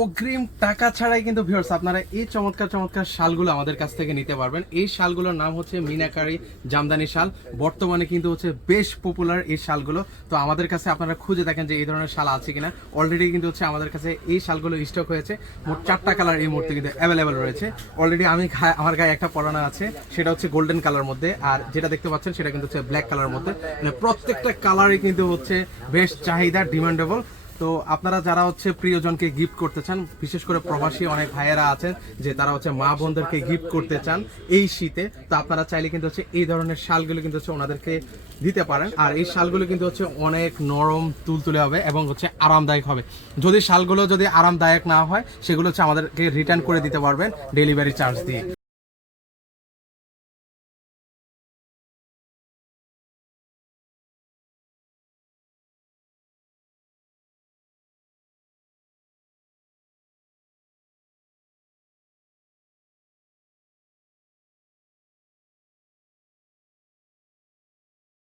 অগ্রিম টাকা ছাড়াই কিন্তু ভিউয়ার্স আপনারা এই চমৎকার চমৎকার শালগুলো আমাদের কাছ থেকে নিতে পারবেন। এই শালগুলোর নাম হচ্ছে মিনাকারি জামদানি শাল। বর্তমানে কিন্তু হচ্ছে বেশ পপুলার এই শালগুলো। তো আমাদের কাছে আপনারা খুঁজে দেখেন যে এই ধরনের শাল আছে কিনা। অলরেডি কিন্তু হচ্ছে আমাদের কাছে এই শালগুলো স্টক হয়েছে। মোট 4টা কালার এই মুহূর্তে কিন্তু অ্যাভেলেবেল রয়েছে। অলরেডি আমার গায়ে একটা পরানো আছে, সেটা হচ্ছে গোল্ডেন কালার মধ্যে, আর যেটা দেখতে পাচ্ছেন সেটা কিন্তু হচ্ছে ব্ল্যাক কালার মধ্যে। মানে প্রত্যেকটা কালারই কিন্তু হচ্ছে বেশ চাহিদা, ডিমান্ডেবল। তো আপনারা যারা হচ্ছে প্রিয়জনকে গিফট করতে চান, বিশেষ করে প্রবাসী অনেক ভাইয়েরা আছেন যে তারা হচ্ছে মা বোনদেরকে গিফট করতে চান এই শীতে, তো আপনারা চাইলে কিন্তু হচ্ছে এই ধরনের শালগুলো কিন্তু হচ্ছে ওনাদেরকে দিতে পারেন। আর এই শালগুলো কিন্তু হচ্ছে অনেক নরম তুলতুলে হবে এবং হচ্ছে আরামদায়ক হবে। যদি শালগুলো যদি আরামদায়ক না হয় সেগুলো হচ্ছে আমাদেরকে রিটার্ন করে দিতে পারবেন ডেলিভারি চার্জ দিয়ে।